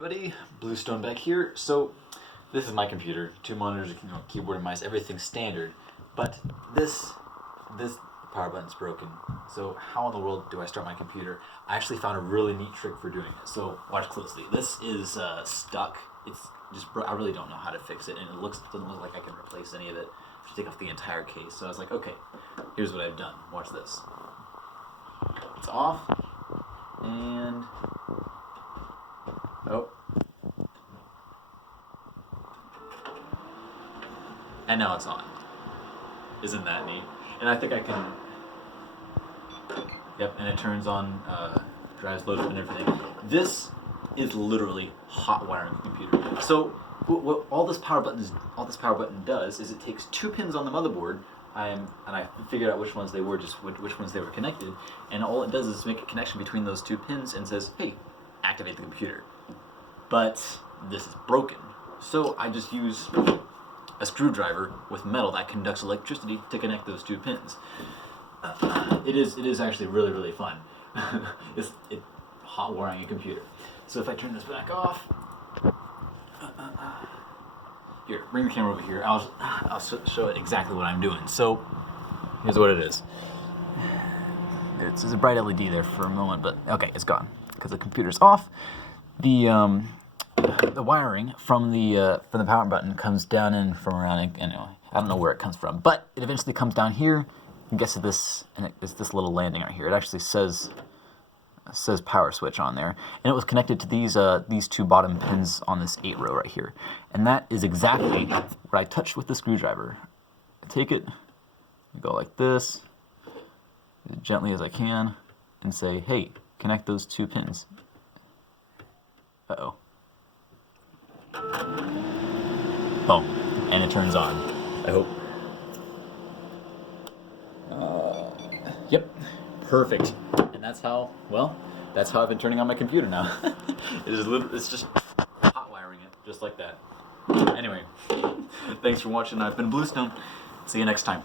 Everybody, Bluestone back here. So this is my computer, 2 monitors, keyboard and mouse, everything's standard. But this power button's broken. So how in the world do I start my computer? I actually found a really neat trick for doing it. So watch closely. This is stuck. It's just I really don't know how to fix it, and it doesn't look like I can replace any of it. I have to take off the entire case. So I was like, okay, here's what I've done. Watch this. It's off, and oh. And now it's on. Isn't that neat? And I think I can... Yep, and it turns on, drives loaded and everything. This is literally hot wiring the computer. So what all this power button does is it takes 2 pins on the motherboard, and I figured out which ones they were, just which ones they were connected, and all it does is make a connection between those 2 pins and says, hey, activate the computer. But this is broken. So I just use a screwdriver with metal that conducts electricity to connect those 2 pins. It is actually really, really fun. It's hot wiring a computer. So if I turn this back off, here, bring the camera over here. I'll show it exactly what I'm doing. So here's what it is. It's a bright LED there for a moment, but okay, it's gone because the computer's off. The wiring from the power button comes down in from around. Anyway, I don't know where it comes from, but it eventually comes down here. And gets to this, and it's this little landing right here. It actually says power switch on there, and it was connected to these 2 bottom pins on this 8 row right here. And that is exactly what I touched with the screwdriver. I take it, I go like this, as gently as I can, and say, hey, connect those 2 pins. Uh-oh. Boom. And it turns on. I hope. Yep. Perfect. And that's how I've been turning on my computer now. It's just hot wiring it, just like that. Anyway, thanks for watching. I've been Bluestone. See you next time.